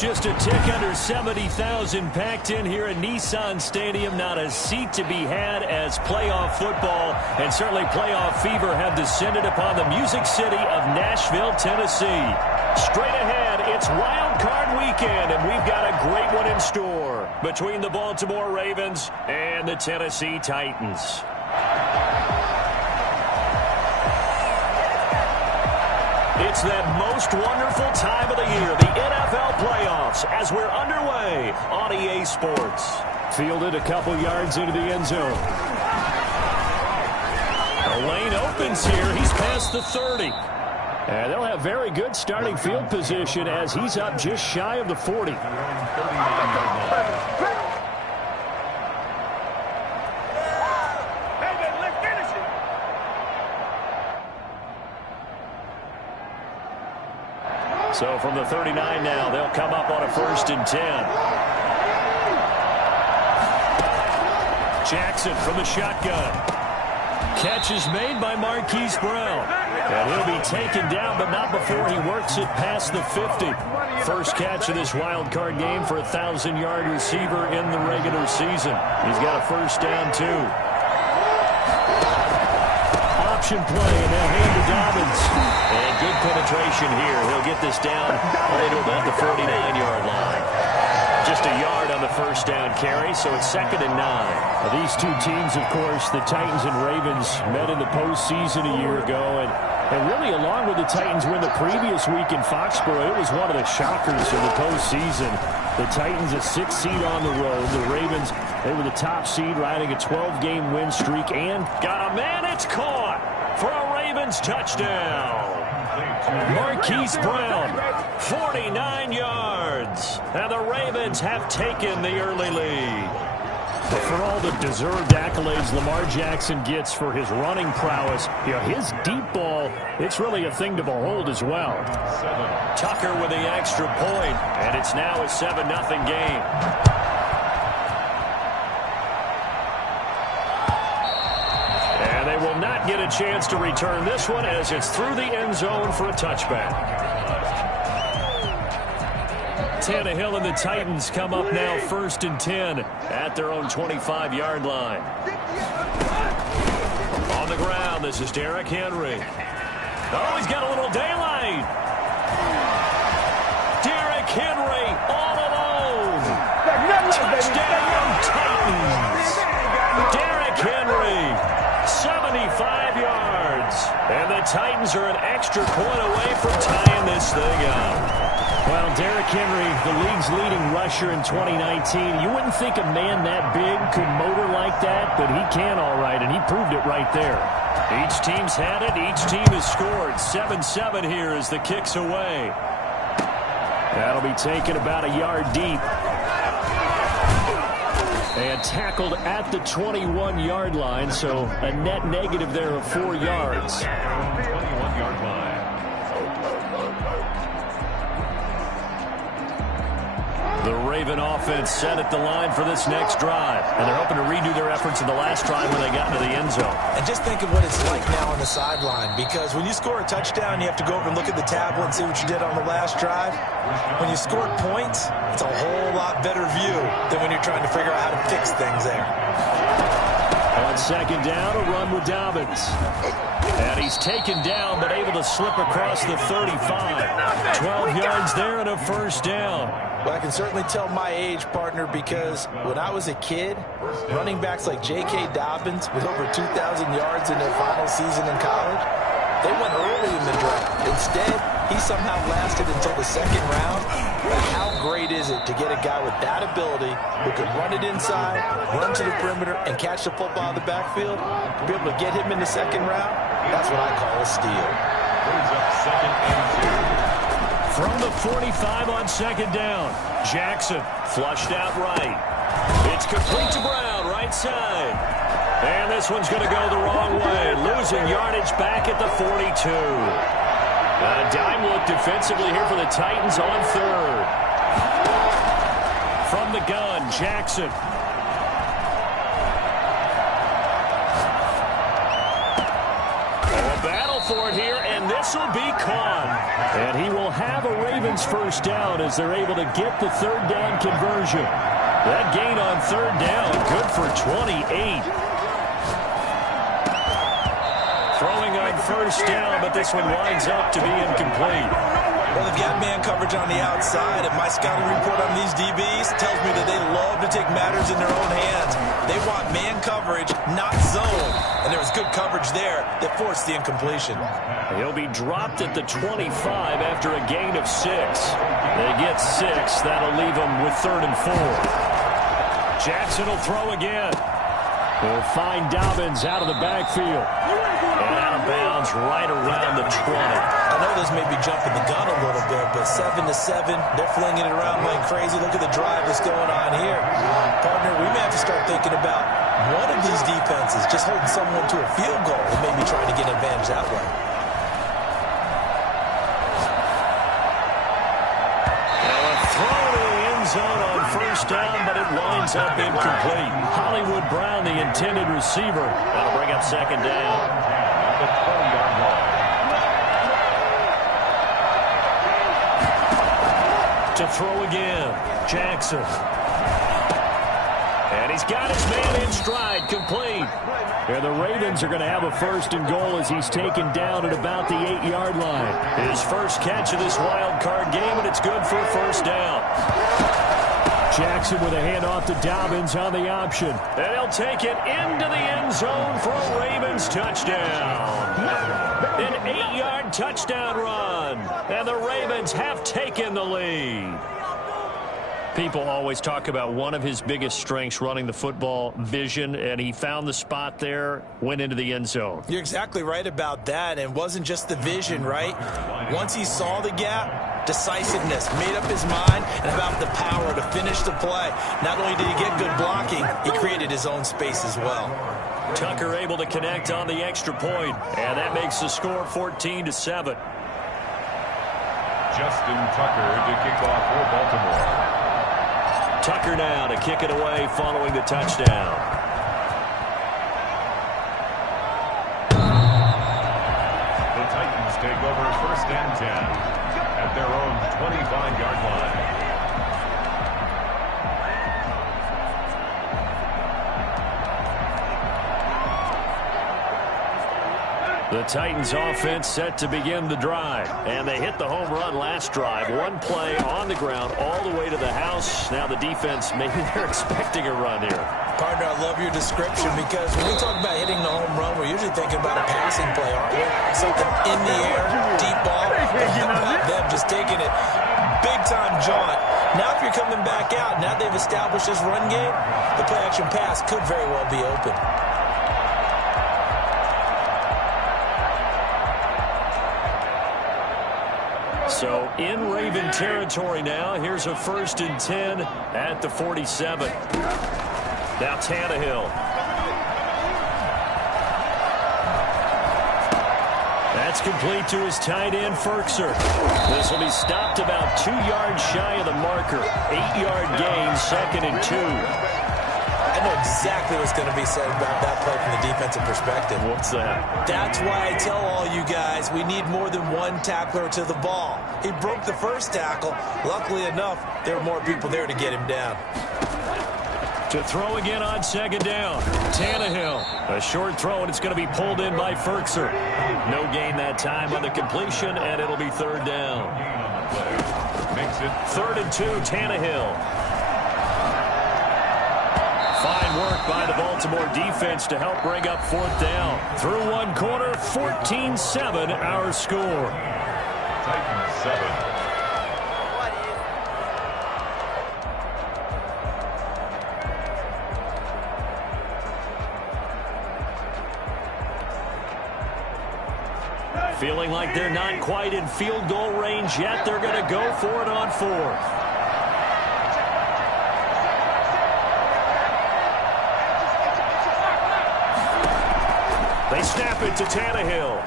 Just a tick under 70,000 packed in here at Nissan Stadium. Not a seat to be had as playoff football and certainly playoff fever have descended upon the Music City of Nashville, Tennessee. Straight ahead, it's Wildcard weekend, and we've got a great one in store between the Baltimore Ravens and the Tennessee Titans. It's that most wonderful time of the year, the NFL playoffs, as we're underway on EA Sports. Fielded a couple yards into the end zone. The lane opens here. He's past the 30. And they'll have very good starting field position as he's up just shy of the 40. So from the 39 now, they'll come up on a 1st and 10. Jackson from the shotgun. Catch is made by Marquise Brown. And he'll be taken down, but not before he works it past the 50. First catch of this wild card game for a 1,000-yard receiver in the regular season. He's got a 1st down, too. Option play, and they'll hand to Dobbins. And good penetration here. He'll get this down only to about the 49-yard line. Just a yard on the 1st down carry, so it's 2nd and 9. Now, these two teams, of course, the Titans and Ravens, met in the postseason a year ago, and really along with the Titans win the previous week in Foxborough, it was one of the shockers of the postseason. The Titans a 6th seed on the road. The Ravens, they were the top seed, riding a 12-game win streak, and got a man. It's caught for a Ravens touchdown. Marquise Brown, 49 yards. And the Ravens have taken the early lead. But for all the deserved accolades Lamar Jackson gets for his running prowess, you know, his deep ball, it's really a thing to behold as well. Tucker with the extra point, and it's now a 7-0 game. And they will not get a chance to return this one as it's through the end zone for a touchback. Tannehill and the Titans come up now 1st and 10 at their own 25-yard line. On the ground, this is Derrick Henry. Oh, he's got a little daylight. Derrick Henry all alone. Touchdown, Titans. Derrick Henry, 75 yards. And the Titans are an extra point away from tying this thing up. Well, Derrick Henry, the league's leading rusher in 2019. You wouldn't think a man that big could motor like that, but he can all right, and he proved it right there. Each team's had it. Each team has scored. 7-7 here as the kick's away. That'll be taken about a yard deep. And tackled at the 21-yard line, so a net negative there of 4 yards. 21-yard line. The Raven offense set at the line for this next drive. And they're hoping to redo their efforts in the last drive when they got into the end zone. And just think of what it's like now on the sideline. Because when you score a touchdown, you have to go over and look at the tablet and see what you did on the last drive. When you scored points, it's a whole lot better view than when you're trying to figure out how to fix things there. On 2nd down, a run with Dobbins. And he's taken down, but able to slip across the 35. 12 yards there and a 1st down. Well, I can certainly tell my age, partner, because when I was a kid, running backs like J.K. Dobbins with over 2,000 yards in their final season in college, they went early in the draft. Instead, he somehow lasted until the 2nd round. But how great is it to get a guy with that ability who can run it inside, run to the perimeter, and catch the football in the backfield? To be able to get him in the 2nd round, that's what I call a steal. Brings up 2nd and 2. From the 45 on 2nd down, Jackson flushed out right. It's complete to Brown, right side. And this one's going to go the wrong way, losing yardage back at the 42. A dime look defensively here for the Titans on 3rd. From the gun, Jackson. A battle for it here, and and this will be caught. And he will have a Ravens first down as they're able to get the third down conversion. That gain on third down, good for 28. Throwing on first down, but this one winds up to be incomplete. Well, they've got man coverage on the outside, and my scouting report on these DBs tells me that they love to take matters in their own hands. They want man coverage, not zone. And there was good coverage there that forced the incompletion. He'll be dropped at the 25 after a gain of 6. They get 6. That'll leave them with 3rd and 4. Jackson will throw again. He'll find Dobbins out of the backfield. And out of bounds right around the 20. I know this may be jumping the gun a little bit, but 7-7, they're flinging it around like crazy. Look at the drive that's going on here. Partner, we may have to start thinking about one of these defenses just holding someone to a field goal and maybe trying to get an advantage that way. Now a throw to the end zone on first down, but it winds up incomplete. Hollywood Brown, the intended receiver. That'll bring up second down. The 20-yard line. To throw again, Jackson. And he's got his man in stride, complete. And the Ravens are going to have a 1st and goal as he's taken down at about the 8-yard line. His first catch of this wild card game, and it's good for a first down. Jackson with a handoff to Dobbins on the option. And he'll take it into the end zone for a Ravens touchdown. An 8-yard touchdown run. And the Ravens have taken the lead. People always talk about one of his biggest strengths running the football, vision, and he found the spot there, went into the end zone. You're exactly right about that, and it wasn't just the vision, right? Once he saw the gap, decisiveness, made up his mind, and about the power to finish the play. Not only did he get good blocking, he created his own space as well. Tucker able to connect on the extra point, and that makes the score 14-7. Justin Tucker to kick off for Baltimore. Tucker now to kick it away following the touchdown. The Titans take over 1st and 10 at their own 25-yard line. The Titans offense set to begin the drive. And they hit the home run last drive. One play on the ground all the way to the house. Now the defense, maybe they're expecting a run here. Partner, I love your description because when we talk about hitting the home run, we're usually thinking about a passing play, aren't we? Something in the air, deep ball. About them just taking it big-time jaunt. Now if you're coming back out, now they've established this run game, the play-action pass could very well be open. So in Raven territory now. Here's a 1st and 10 at the 47. Now Tannehill. That's complete to his tight end, Ferkser. This will be stopped about 2 yards shy of the marker. 8-yard gain, 2nd and 2. I know exactly what's going to be said about that play from the defensive perspective. What's that? That's why I tell all you guys we need more than one tackler to the ball. He broke the first tackle. Luckily enough, there were more people there to get him down. To throw again on 2nd down. Tannehill. A short throw, and it's going to be pulled in by Ferkser. No gain that time on the completion, and it'll be 3rd down. Makes it 3rd and 2, Tannehill. Fine work by the Baltimore defense to help bring up 4th down. Through one quarter, 14-7 our score. Titans 7. Feeling like they're not quite in field goal range yet. They're going to go for it on 4th. They snap it to Tannehill.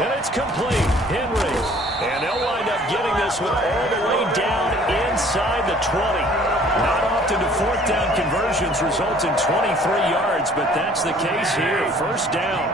And it's complete. Henry. And they'll wind up getting this one all the way down inside the 20. Not often do 4th down conversions result in 23 yards, but that's the case here. 1st down.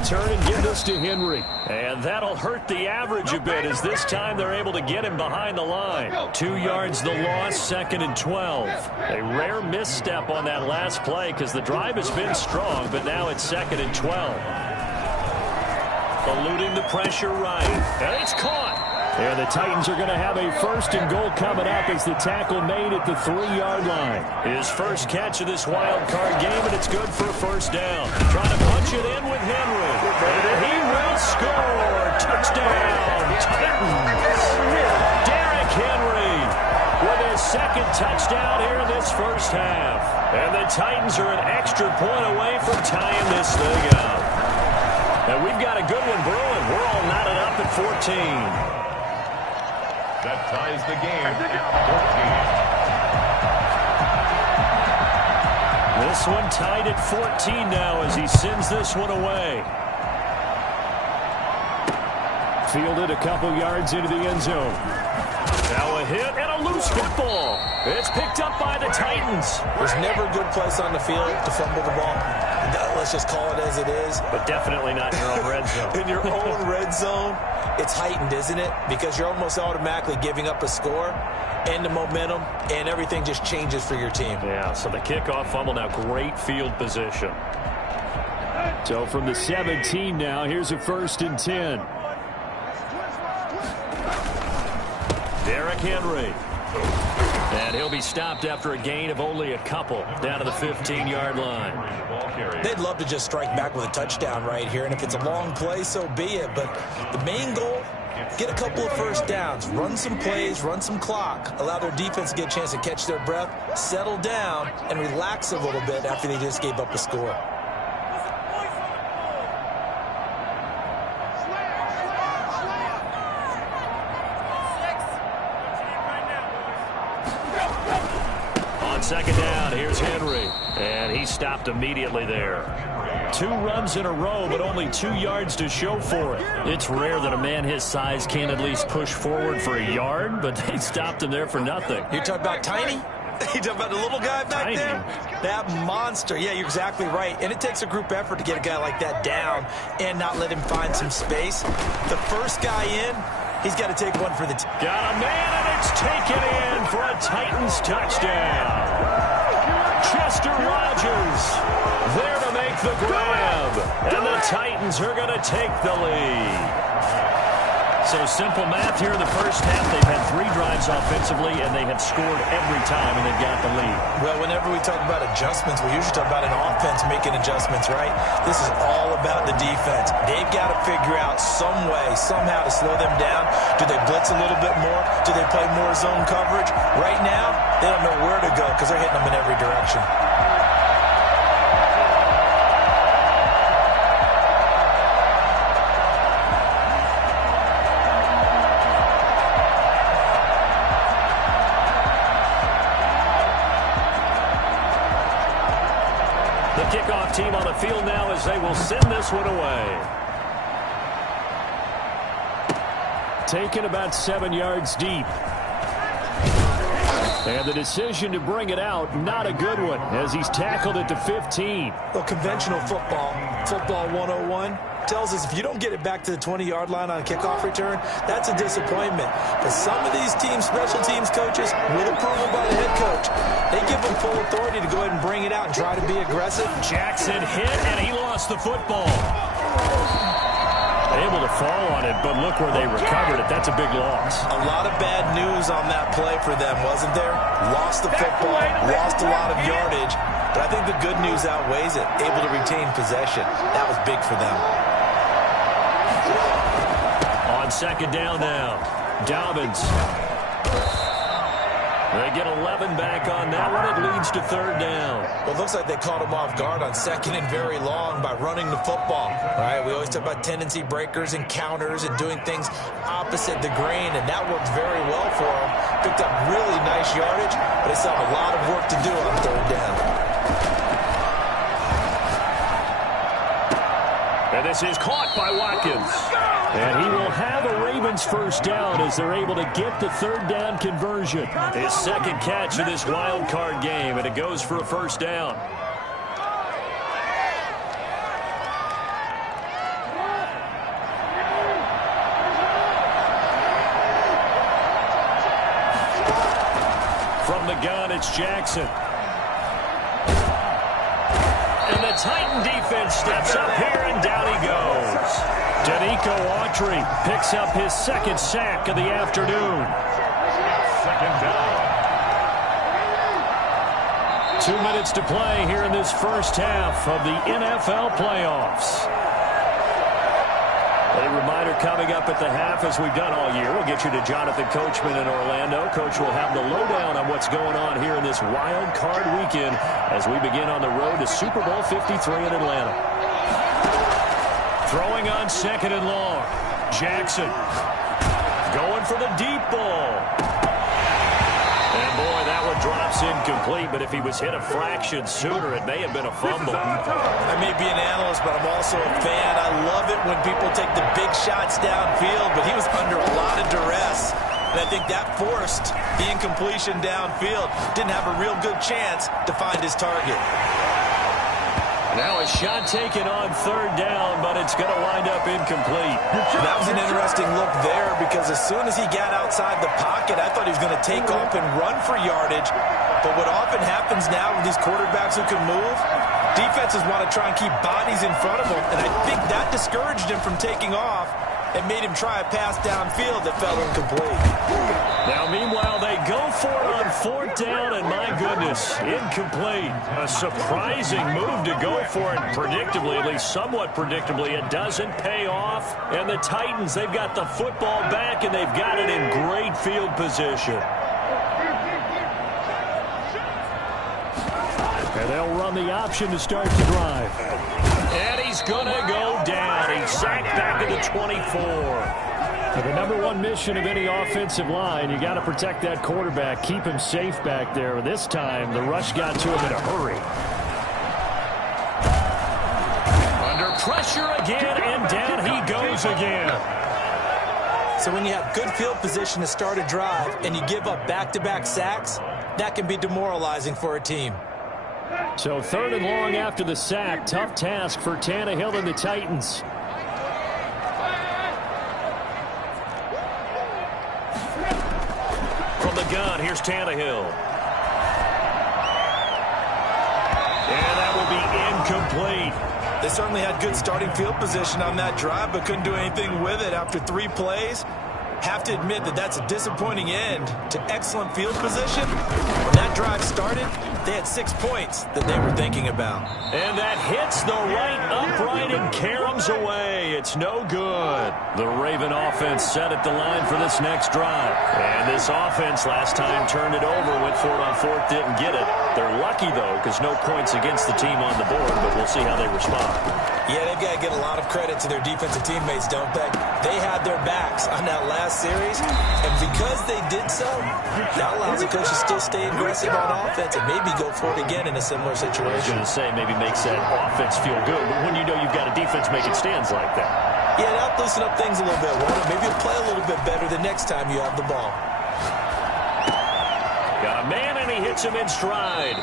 to turn and give this to Henry. And that'll hurt the average a bit as this time they're able to get him behind the line. 2 yards the loss, 2nd and 12. A rare misstep on that last play because the drive has been strong, but now it's 2nd and 12. Eluding the pressure right. And it's caught. And the Titans are going to have a 1st and goal coming up as the tackle made at the 3-yard line. His first catch of this wild card game, and it's good for a 1st down. Trying to punch it in with Henry. And he will score. Touchdown, Titans. Derrick Henry with his 2nd touchdown here in this first half. And the Titans are an extra point away from tying this thing up. And we've got a good one brewing. We're all knotted up at 14. That ties the game at 14. This one tied at 14 now as he sends this one away. Fielded a couple yards into the end zone. Now a hit and a loose football. It's picked up by the Titans. There's never a good place on the field to fumble the ball. Let's just call it as it is. But definitely not in your own red zone. In your own red zone, it's heightened, isn't it? Because you're almost automatically giving up a score and the momentum, and everything just changes for your team. Yeah, so the kickoff fumble, now great field position. So from the 17 now, here's a 1st and 10. Derrick Henry. And he'll be stopped after a gain of only a couple down to the 15-yard line. They'd love to just strike back with a touchdown right here, and if it's a long play, so be it. But the main goal, get a couple of 1st downs, run some plays, run some clock, allow their defense to get a chance to catch their breath, settle down, and relax a little bit after they just gave up a score. On 2nd down, here's Henry. And he stopped immediately there. 2 runs in a row, but only 2 yards to show for it. It's rare that a man his size can at least push forward for a yard, but they stopped him there for nothing. You talking about Tiny? You talking about the little guy back there? That monster. Yeah, you're exactly right. And it takes a group effort to get a guy like that down and not let him find some space. The first guy in, he's got to take one for the team. Got a man, and it's taken in for a Titans touchdown. Chester Rogers there to make the grab. And the Titans are going to take the lead. So simple math here in the first half. They've had 3 drives offensively, and they have scored every time, and they've got the lead. Well, whenever we talk about adjustments, we usually talk about an offense making adjustments, right? This is all about the defense. They've got to figure out some way, somehow to slow them down. Do they blitz a little bit more? Do they play more zone coverage? Right now, they don't know where to go because they're hitting them in every direction. Kickoff team on the field now as they will send this one away. Taken about 7 yards deep. And the decision to bring it out, not a good one, as he's tackled at the 15. Well, conventional football 101, tells us if you don't get it back to the 20-yard line on a kickoff return, that's a disappointment. But some of these teams, special teams coaches, with approval by the head coach, they give them full authority to go ahead and bring it out and try to be aggressive. Jackson hit, and he lost the football. Able to fall on it, but look where they recovered it. That's a big loss. A lot of bad news on that play for them, wasn't there? Lost the football, lost a lot of yardage, but I think the good news outweighs it. Able to retain possession. That was big for them. On 2nd down now, Dobbins. They get 11 back on that one. It leads to 3rd down. Well, it looks like they caught him off guard on 2nd and very long by running the football. All right, we always talk about tendency breakers and counters and doing things opposite the grain, and that worked very well for them. Picked up really nice yardage, but they still have a lot of work to do on 3rd down. And this is caught by Watkins. And he will have a Ravens 1st down as they're able to get the 3rd down conversion. His 2nd catch of this wild card game, and it goes for a 1st down. From the gun, it's Jackson. And the Titan defense steps up here, and down he goes. Danico Autry picks up his second sack of the afternoon. Second down. 2 minutes to play here in this first half of the NFL playoffs. A reminder coming up at the half, as we've done all year. We'll get you to Jonathan Coachman in Orlando. Coach will have the lowdown on what's going on here in this wild card weekend as we begin on the road to Super Bowl 53 in Atlanta. Throwing on second and long. Jackson going for the deep ball. And boy, that one drops incomplete, but if he was hit a fraction sooner, it may have been a fumble. I may be an analyst, but I'm also a fan. I love it when people take the big shots downfield, but he was under a lot of duress. And I think that forced the incompletion downfield. Didn't have a real good chance to find his target. Now a shot taken on third down, but it's going to wind up incomplete. That was an interesting look there, because as soon as he got outside the pocket, I thought he was going to take off and run for yardage. But what often happens now with these quarterbacks who can move, defenses want to try and keep bodies in front of them, and I think that discouraged him from taking off and made him try a pass downfield that fell incomplete. Now, meanwhile, they go for it on fourth down, and my goodness, incomplete. A surprising move to go for it predictably, at least somewhat predictably. It doesn't pay off, and the Titans, they've got the football back, and they've got it in great field position. And they'll run the option to start the drive. And he's going to go down. He's sacked back at the 24. The number one mission of any offensive line, you got to protect that quarterback, keep him safe back there. This time, the rush got to him in a hurry. Under pressure again, and down he goes again. So when you have good field position to start a drive and you give up back-to-back sacks, that can be demoralizing for a team. So third and long after the sack. Tough task for Tannehill and the Titans. From the gun, here's Tannehill. And that will be incomplete. They certainly had good starting field position on that drive, but couldn't do anything with it after 3 plays. Have to admit that that's a disappointing end to excellent field position. When that drive started, they had 6 points that they were thinking about. And that hits the right upright and caroms away. It's no good. The Raven offense set at the line for this next drive. And this offense last time turned it over, went for it on fourth, didn't get it. They're lucky, though, because no points against the team on the board, but we'll see how they respond. Yeah, they've got to get a lot of credit to their defensive teammates, don't they? They had their backs on that last series, and because they did so, that allows the coach to still stay aggressive on offense and maybe go for it again in a similar situation. I was going to say, maybe makes that offense feel good, but when you know you've got a defense making stands like that. Yeah, that'll loosen up things a little bit, won't it? Maybe you'll play a little bit better the next time you have the ball. Got a man, and he hits him in stride.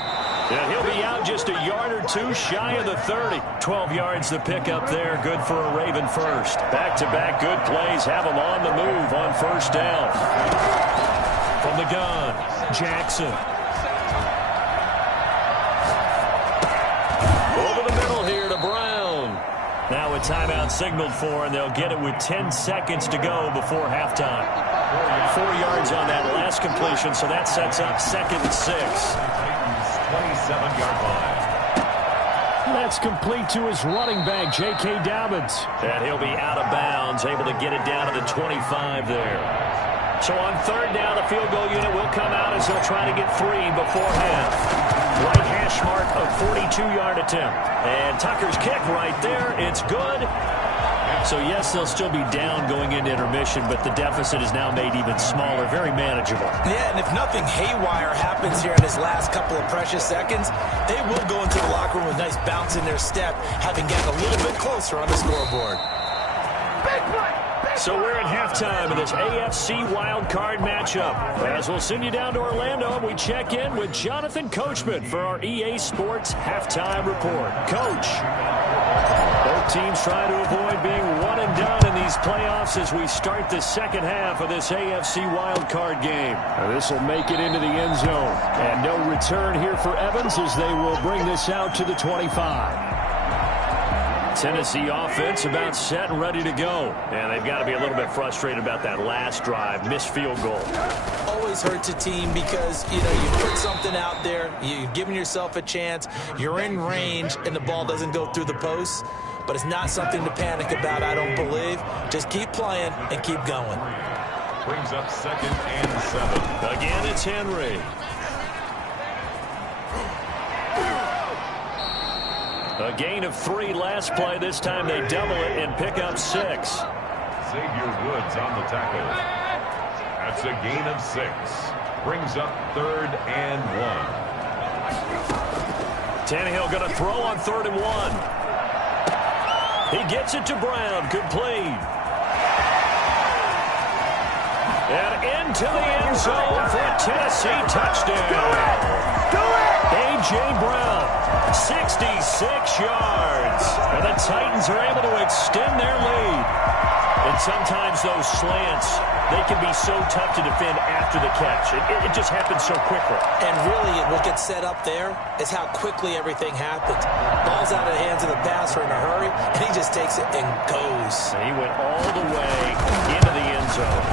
And he'll be out just a yard or two shy of the 30. 12 yards to pick up there. Good for a Raven first. Back-to-back good plays have him on the move on first down. From the gun, Jackson. Over the middle here to Brown. Now a timeout signaled for, and they'll get it with 10 seconds to go before halftime. 4 yards on that last completion, so that sets up 2nd and 6. 27-yard line. That's complete to his running back, J.K. Dobbins. And he'll be out of bounds, able to get it down to the 25 there. So on third down, the field goal unit will come out as they'll try to get 3 before half. Right hash mark, a 42-yard attempt. And Tucker's kick right there. It's good. So, yes, they'll still be down going into intermission, but the deficit is now made even smaller, very manageable. Yeah, and if nothing haywire happens here in his last couple of precious seconds, they will go into the locker room with a nice bounce in their step, having gotten a little bit closer on the scoreboard. So we're at halftime of this AFC Wildcard matchup. As we'll send you down to Orlando, and we check in with Jonathan Coachman for our EA Sports Halftime Report. Coach, both teams trying to avoid being one and done in the these playoffs as we start the second half of this AFC Wildcard game. This will make it into the end zone. And no return here for Evans as they will bring this out to the 25. Tennessee offense about set and ready to go. And they've got to be a little bit frustrated about that last drive. Missed field goal. Always hurts a team because, you put something out there. You're giving yourself a chance. You're in range, and the ball doesn't go through the posts. But it's not something to panic about, I don't believe. Just keep playing and keep going. Brings up 2nd and 7. Again, it's Henry. A gain of 3 last play. This time they double it and pick up 6. Xavier Woods on the tackle. That's a gain of 6. Brings up 3rd and 1. Tannehill going to throw on 3rd and 1. He gets it to Brown. Complete. And into the end zone for a Tennessee touchdown. Do it! A.J. Brown, 66 yards. And the Titans are able to extend their lead. And sometimes those slants, they can be so tough to defend after the catch. It just happens so quickly. And really, what gets set up there is how quickly everything happens. Ball's out of the hands of the passer in a hurry, and he just takes it and goes. And he went all the way into the end zone.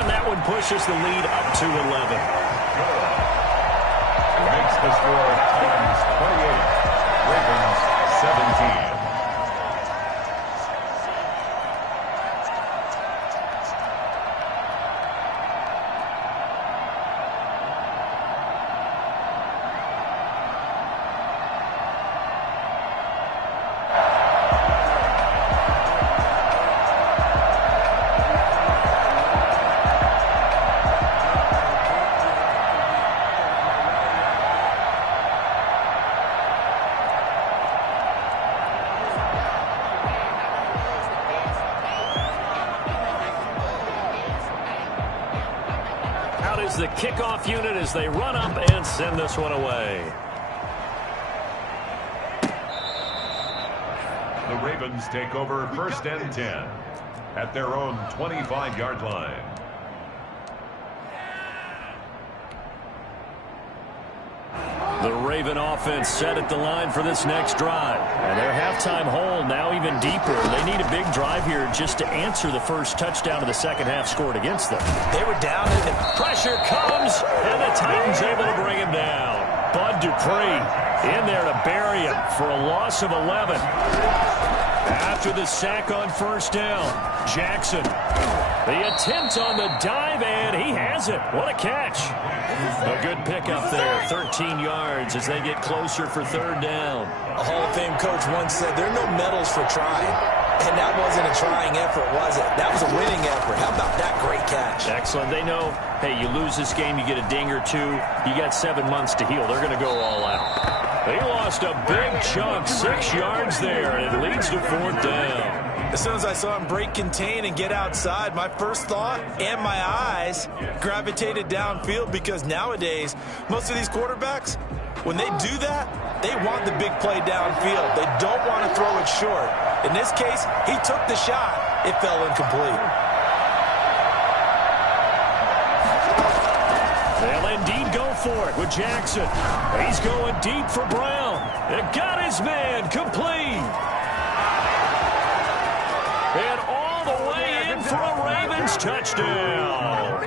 And that one pushes the lead up to 11. Makes the score Titans 28, Ravens 17. The kickoff unit as they run up and send this one away. The Ravens take over 1st and 10 at their own 25-yard line. The Raven offense set at the line for this next drive. And their halftime hole now even deeper. They need a big drive here just to answer the first touchdown of the second half scored against them. They were down and pressure comes, and the Titans able to bring him down. Bud Dupree in there to bury him for a loss of 11. After the sack on 1st down, Jackson. The attempt on the dive, and he has it. What a catch. A good pickup there, 13 yards as they get closer for 3rd down. A Hall of Fame coach once said there are no medals for trying. And that wasn't a trying effort, was it? That was a winning effort. How about that great catch? Excellent. They know, hey, you lose this game, you get a ding or 2. You got 7 months to heal. They're going to go all out. They lost a big chunk, 6 yards there, and it leads to 4th down. As soon as I saw him break contain and get outside, my first thought and my eyes gravitated downfield because nowadays, most of these quarterbacks, when they do that, they want the big play downfield. They don't want to throw it short. In this case, he took the shot. It fell incomplete. They'll indeed go for it with Jackson. He's going deep for Brown. It got his man complete. And all the way in for a Ravens touchdown.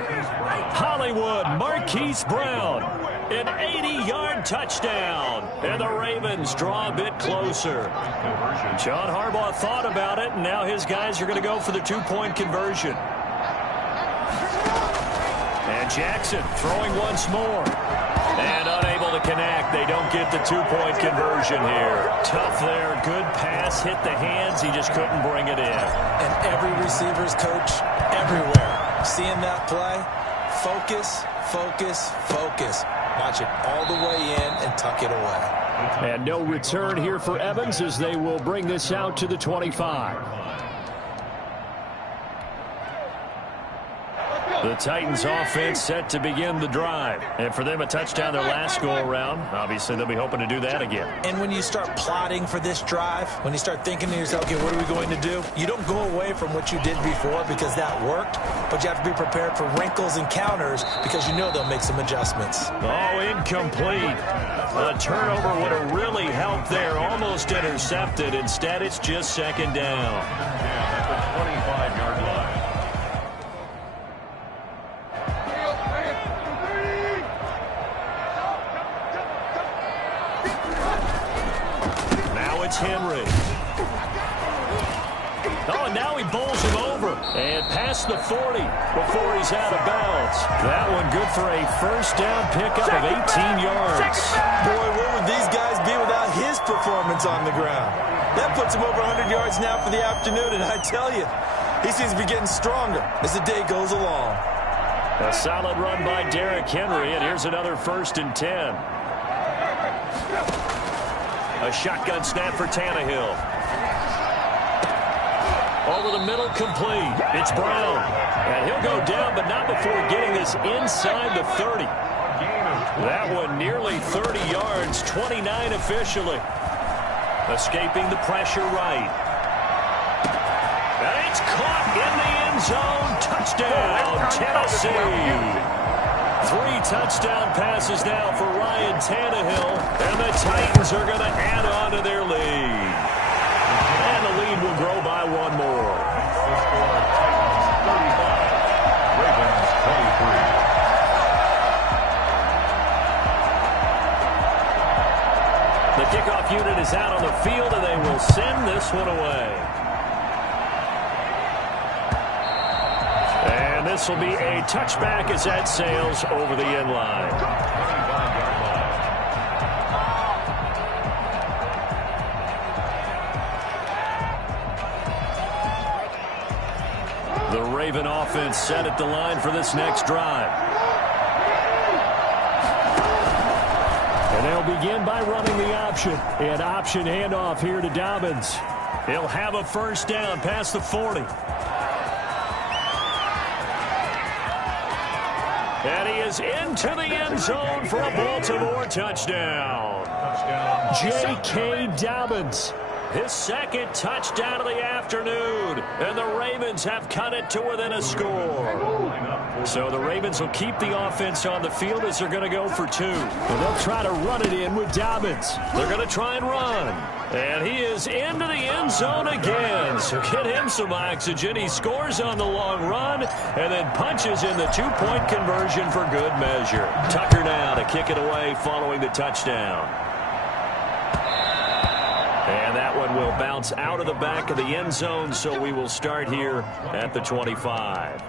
Hollywood Marquise Brown, an 80-yard touchdown. And the Ravens draw a bit closer. John Harbaugh thought about it, and now his guys are going to go for the 2-point conversion. And Jackson throwing once more. And unable to connect. They don't get the 2-point conversion here. Tough there. Good pass. Hit the hands. He just couldn't bring it in. And every receiver's coach everywhere. Seeing that play, focus, focus, focus. Watch it all the way in and tuck it away. And no return here for Evans as they will bring this out to the 25. The Titans offense set to begin the drive. And for them, a touchdown their last go-around. Obviously, they'll be hoping to do that again. And when you start plotting for this drive, when you start thinking to yourself, okay, what are we going to do? You don't go away from what you did before because that worked, but you have to be prepared for wrinkles and counters because you know they'll make some adjustments. Oh, incomplete. A turnover would have really helped there. Almost intercepted. Instead, it's just second down. At the 25-yard line. Now it's Henry. Oh, and now he bowls him over. And past the 40 before he's out of bounds. That one good for a first down pickup of 18 yards. Boy, where would these guys be without his performance on the ground? That puts him over 100 yards now for the afternoon, and I tell you, he seems to be getting stronger as the day goes along. A solid run by Derrick Henry, and here's another 1st and 10. A shotgun snap for Tannehill. Over the middle, complete. It's Brown. And he'll go down, but not before getting this inside the 30. That one nearly 30 yards, 29 officially. Escaping the pressure right. And it's caught in the end zone. Touchdown, Tennessee. 3 touchdown passes now for Ryan Tannehill. And the Titans are going to add on to their lead. And the lead will grow by 1 more. Titans 35, Ravens 23. The kickoff unit is out on the field, and they will send this one away. And this will be a touchback as that sails over the end line. 25-yard line. The Raven offense set at the line for this next drive. And they'll begin by running the option. An option handoff here to Dobbins. He'll have a first down past the 40. And he is into the end zone for a Baltimore touchdown. J.K. Dobbins. His 2nd touchdown of the afternoon. And the Ravens have cut it to within a score. So the Ravens will keep the offense on the field as they're going to go for 2. And they'll try to run it in with Dobbins. They're going to try and run. And he is into the end zone again. So get him some oxygen. He scores on the long run and then punches in the 2-point conversion for good measure. Tucker now to kick it away following the touchdown. And that one will bounce out of the back of the end zone, so we will start here at the 25.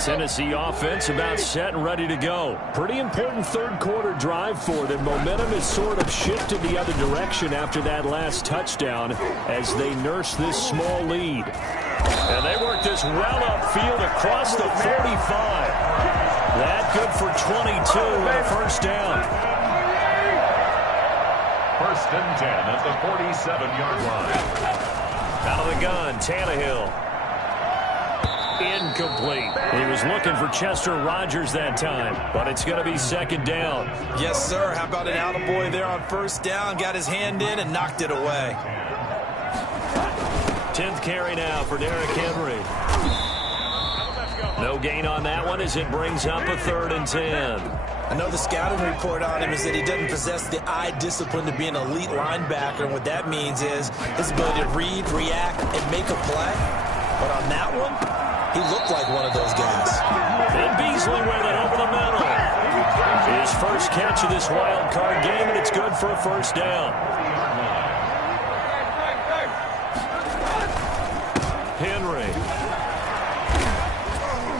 Tennessee offense about set and ready to go. Pretty important 3rd quarter drive for them. Momentum has sort of shifted the other direction after that last touchdown as they nurse this small lead. And they work this well upfield across the 45. That good for 22 and a first down. 1st and 10 at the 47-yard line. Out of the gun, Tannehill. Incomplete. He was looking for Chester Rogers that time, but it's going to be 2nd down. Yes, sir. How about an attaboy there on 1st down? Got his hand in and knocked it away. 10th carry now for Derrick Henry. No gain on that one as it brings up a 3rd and 10. I know the scouting report on him is that he doesn't possess the eye discipline to be an elite linebacker. And what that means is his ability to read, react, and make a play. But on that one, he looked like one of those guys. And Beasley with it over the middle. His first catch of this wild card game, and it's good for a first down. Henry.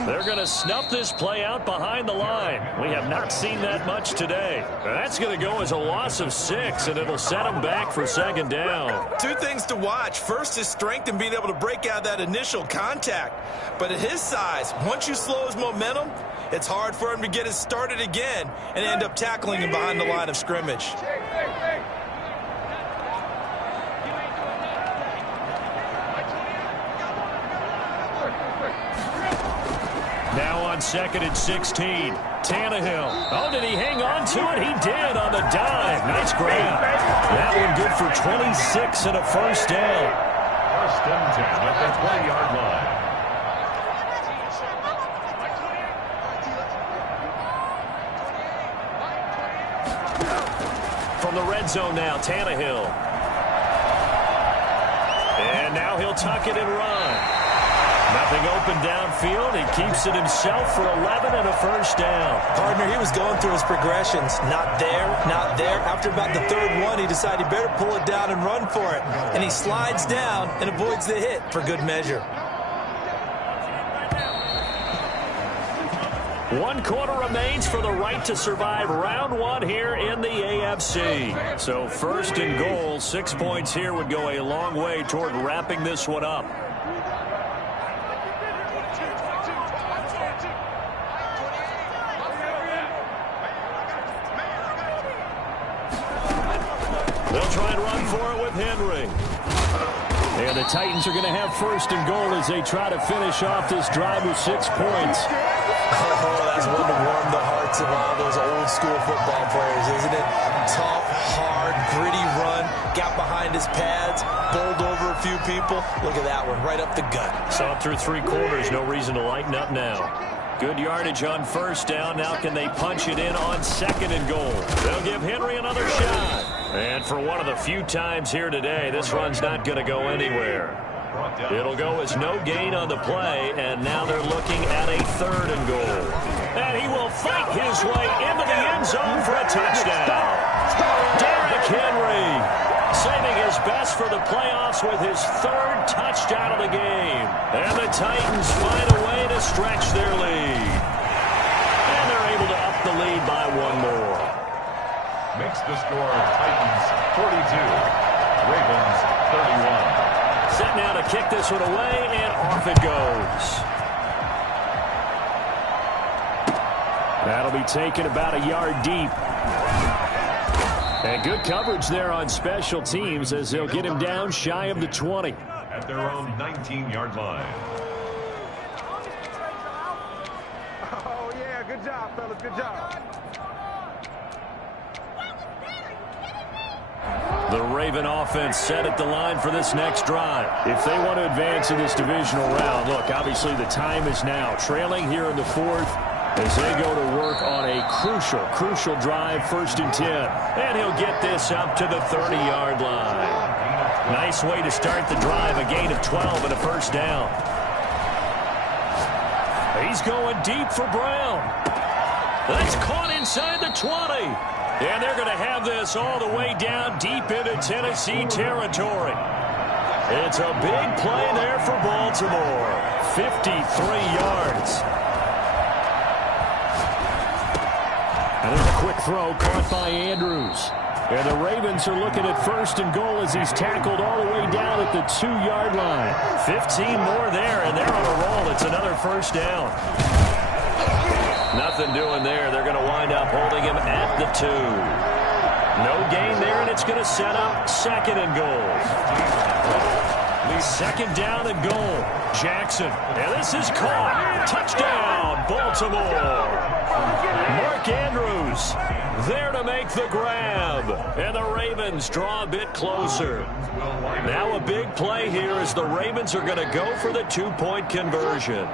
They're going to snuff this play out behind the line. We have not seen that much today. That's going to go as a loss of 6, and it'll set them back for 2nd down. 2 things to watch. First, his strength in being able to break out that initial contact. But at his size, once you slow his momentum, it's hard for him to get it started again and end up tackling him behind the line of scrimmage. Now on 2nd and 16. Tannehill. Oh, did he hang on to it? He did on the dive. Nice grab. That one good for 26 and a first down. 1st and 10 at the 20-yard line. From the red zone now, Tannehill. And now he'll tuck it and run. Nothing open downfield. He keeps it himself for 11 and a first down. Partner, he was going through his progressions. Not there, not there. After about the 3rd one, he decided he better pull it down and run for it. And he slides down and avoids the hit for good measure. 1 quarter remains for the right to survive round 1 here in the AFC. So 1st and goal, 6 points here would go a long way toward wrapping this one up. They'll try and run for it with Henry. And the Titans are going to have 1st and goal as they try to finish off this drive with 6 points. Oh, that's one to warm the hearts of all those old school football players, isn't it? Tough, hard, gritty run, got behind his pads, bowled over a few people. Look at that one, right up the gut. Saw through 3 quarters, no reason to lighten up now. Good yardage on 1st down. Now can they punch it in on 2nd and goal? They'll give Henry another shot. And for one of the few times here today, this run's not going to go anywhere. It'll go as no gain on the play, and now they're looking at a 3rd and goal. And he will fight his way into the end zone for a touchdown. Derrick Henry saving his best for the playoffs with his 3rd touchdown of the game. And the Titans find a way to stretch their lead. And they're able to up the lead by 1 more. Makes the score Titans 42, Ravens 31. Set now to kick this one away, and off it goes. That'll be taken about a yard deep. And good coverage there on special teams as they'll get him down shy of the 20. At their own 19-yard line. Oh, yeah, good job, fellas, good job. The Raven offense set at the line for this next drive. If they want to advance in this divisional round, look, obviously the time is now. Trailing here in the 4th as they go to work on a crucial drive, 1st and 10. And he'll get this up to the 30-yard line. Nice way to start the drive, a gain of 12 and a first down. He's going deep for Brown. That's caught inside the 20. And they're going to have this all the way down deep into Tennessee territory. It's a big play there for Baltimore. 53 yards. And there's a quick throw caught by Andrews. And the Ravens are looking at 1st and goal as he's tackled all the way down at the 2-yard line. 15 more there, and they're on a roll. It's another first down. Nothing doing there. They're going to wind up holding him at the 2. No gain there, and it's going to set up 2nd and goal. 2nd down and goal. Jackson. And this is caught. Touchdown, Baltimore. Mark Andrews there to make the grab. And the Ravens draw a bit closer. Now a big play here as the Ravens are going to go for the 2-point conversion.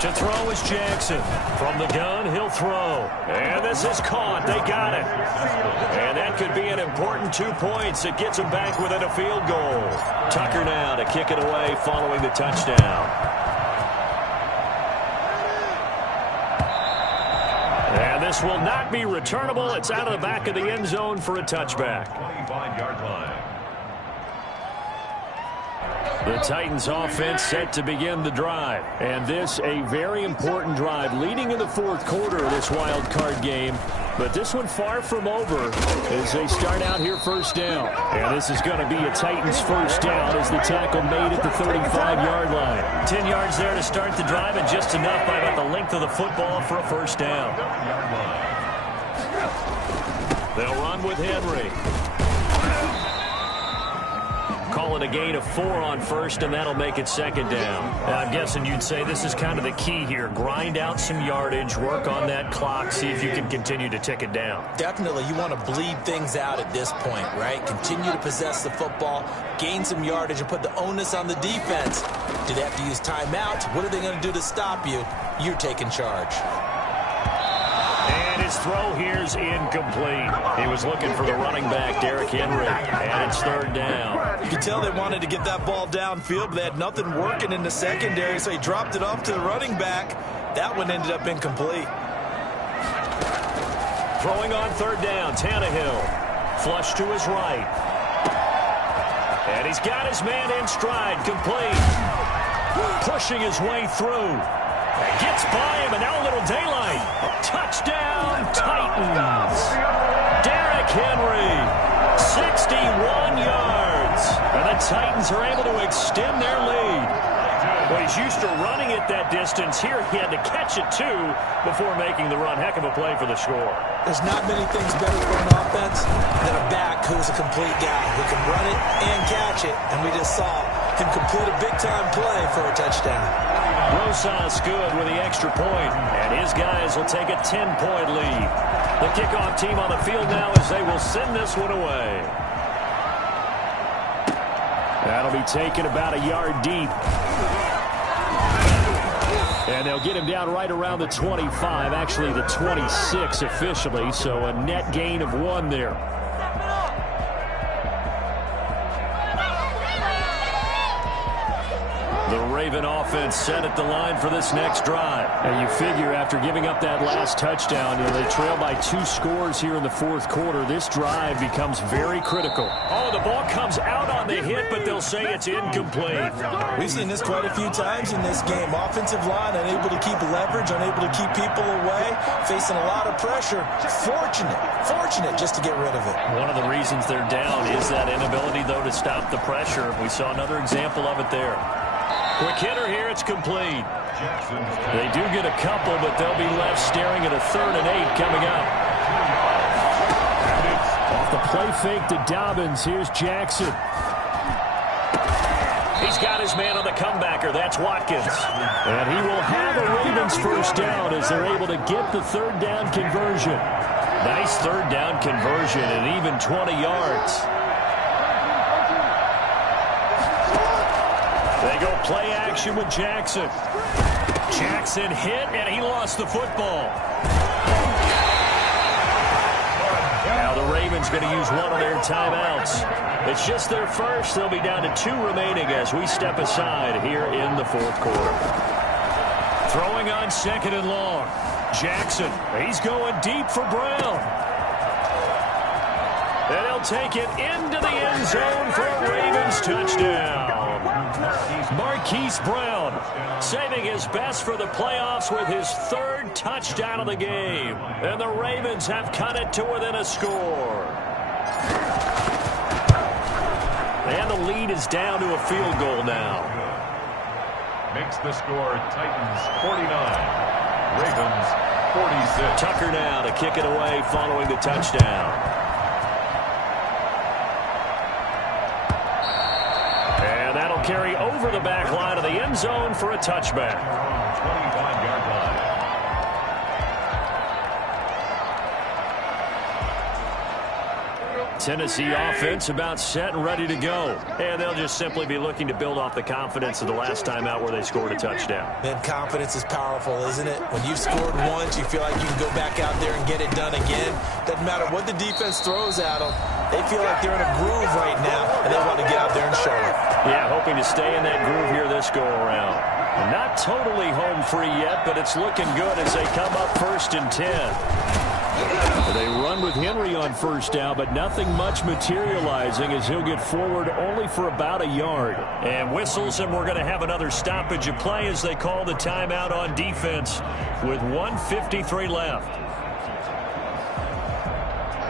To throw is Jackson. From the gun, he'll throw. And this is caught. They got it. And that could be an important 2 points. It gets them back within a field goal. Tucker now to kick it away following the touchdown. And this will not be returnable. It's out of the back of the end zone for a touchback. 25-yard line. The Titans offense set to begin the drive. And this a very important drive leading in the fourth quarter of this wild card game. But this one far from over as they start out here first down. And this is going to be a Titans first down as the tackle made at the 35-yard line. 10 yards there to start the drive and just enough by about the length of the football for a first down. They'll run with Henry. Calling a gain of 4 on first, and that'll make it second down. And I'm guessing you'd say this is kind of the key here. Grind out some yardage, work on that clock, see if you can continue to tick it down. Definitely. You want to bleed things out at this point, right? Continue to possess the football, gain some yardage, and put the onus on the defense. Do they have to use timeouts? What are they going to do to stop you? You're taking charge. And his throw here's incomplete. He was looking for the running back, Derrick Henry, and it's third down. You could tell they wanted to get that ball downfield, but they had nothing working in the secondary, so he dropped it off to the running back. That one ended up incomplete. Throwing on third down, Tannehill. Flush to his right. And he's got his man in stride, complete. Pushing his way through. Gets by him, and now a little daylight. Touchdown, Titans. Derrick Henry, 61 yards. And the Titans are able to extend their lead. Well, he's used to running it that distance. Here he had to catch it, too, before making the run. Heck of a play for the score. There's not many things better for an offense than a back who's a complete guy who can run it and catch it. And we just saw him complete a big-time play for a touchdown. Rosas good with the extra point, and his guys will take a 10-point lead. The kickoff team on the field now as they will send this one away. That'll be taken about a yard deep. And they'll get him down right around the 25, actually the 26 officially, so a net gain of 1 there. The Raven offense set at the line for this next drive. And you figure after giving up that last touchdown, they trail by 2 scores here in the fourth quarter. This drive becomes very critical. Oh, the ball comes out on the hit, but they'll say it's incomplete. We've seen this quite a few times in this game. Offensive line unable to keep leverage, unable to keep people away, facing a lot of pressure. Fortunate just to get rid of it. One of the reasons they're down is that inability, though, to stop the pressure. We saw another example of it there. Quick hitter here, it's complete. They do get a couple, but they'll be left staring at a 3rd and 8 coming up. Off the play fake to Dobbins, here's Jackson. He's got his man on the comebacker, that's Watkins. And he will have a Ravens first down as they're able to get the 3rd down conversion. Nice 3rd down conversion and even 20 yards. They go play action with Jackson. Jackson hit, and he lost the football. Now the Ravens going to use one of their timeouts. It's just their first. They'll be down to 2 remaining as we step aside here in the fourth quarter. Throwing on 2nd and long. Jackson, he's going deep for Brown. And he'll take it into the end zone for a Ravens touchdown. Marquise Brown saving his best for the playoffs with his 3rd touchdown of the game. And the Ravens have cut it to within a score. And the lead is down to a field goal now. Makes the score Titans 49, Ravens 46. Tucker now to kick it away following the touchdown. Carry over the back line of the end zone for a touchback. 25-yard line. Tennessee offense about set and ready to go. And they'll just simply be looking to build off the confidence of the last time out where they scored a touchdown. Man, confidence is powerful, isn't it? When you've scored once, you feel like you can go back out there and get it done again. Doesn't matter what the defense throws at them. They feel like they're in a groove right now, and they want to get out there and show it. Yeah, hoping to stay in that groove here this go-around. Not totally home free yet, but it's looking good as they come up 1st and 10. They run run with Henry on first down, but nothing much materializing as he'll get forward only for about a yard. And whistles, and we're going to have another stoppage of play as they call the timeout on defense with 1:53 left.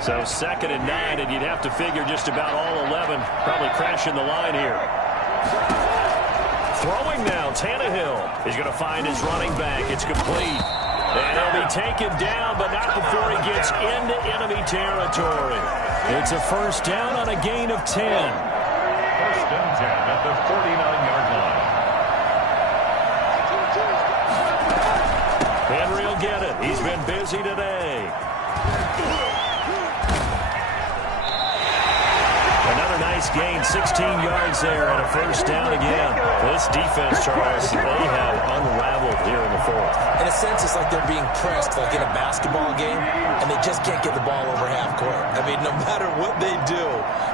So 2nd and 9, and you'd have to figure just about all 11 probably crashing the line here. Throwing now, Tannehill is going to find his running back. It's complete. And he'll be taken down, but not before he gets into enemy territory. It's a first down on a gain of 10. First and 10 at the 49-yard line. Henry will get it. He's been busy today. Another nice gain, 16 yards there, and a first down again. This defense, Charles, they have unraveled here in the fourth. In a sense, it's like they're being pressed like in a basketball game, and they just can't get the ball over half court. I mean, no matter what they do,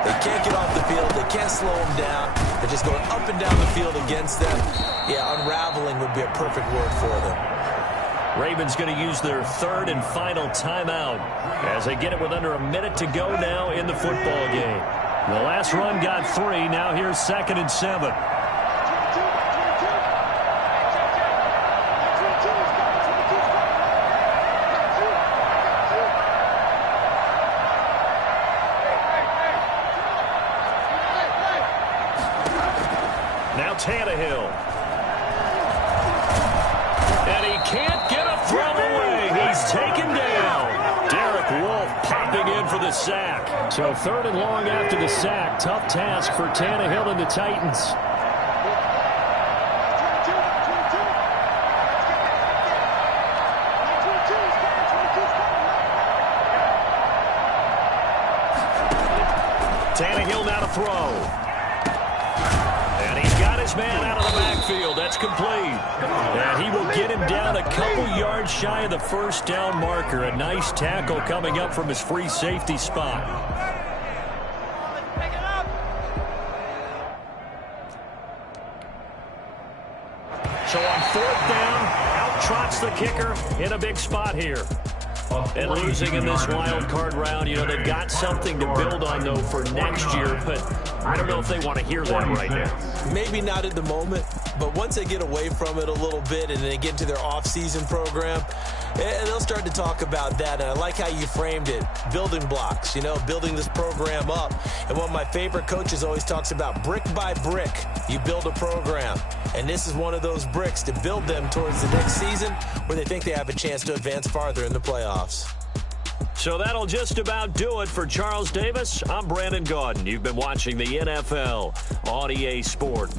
they can't get off the field. They can't slow them down. They're just going up and down the field against them. Yeah, unraveling would be a perfect word for them. Ravens going to use their 3rd and final timeout as they get it with under a minute to go now in the football game. The last run got 3. Now here's 2nd and 7. Now Tannehill. And he can't get a throw away. He's taken down. Derek Wolfe popping in for the sack. So 3rd and long after the sack. Tough task for Tannehill and the Titans. Tannehill now to throw. And he's got his man out of the backfield. That's complete. And he will get him down a couple yards shy of the first down marker. A nice tackle coming up from his free safety spot. So on 4th down, out trots the kicker in a big spot here. And losing in this wild card round, you know, they've got something to build on, though, for next year. But I don't know if they want to hear that right now. Maybe not at the moment, but once they get away from it a little bit and they get into their off-season program, they'll start to talk about that. And I like how you framed it, building blocks, you know, building this program up. And one of my favorite coaches always talks about brick by brick, you build a program. And this is one of those bricks to build them towards the next season where they think they have a chance to advance farther in the playoffs. So that'll just about do it for Charles Davis. I'm Brandon Gaudin. You've been watching the NFL on EA Sport.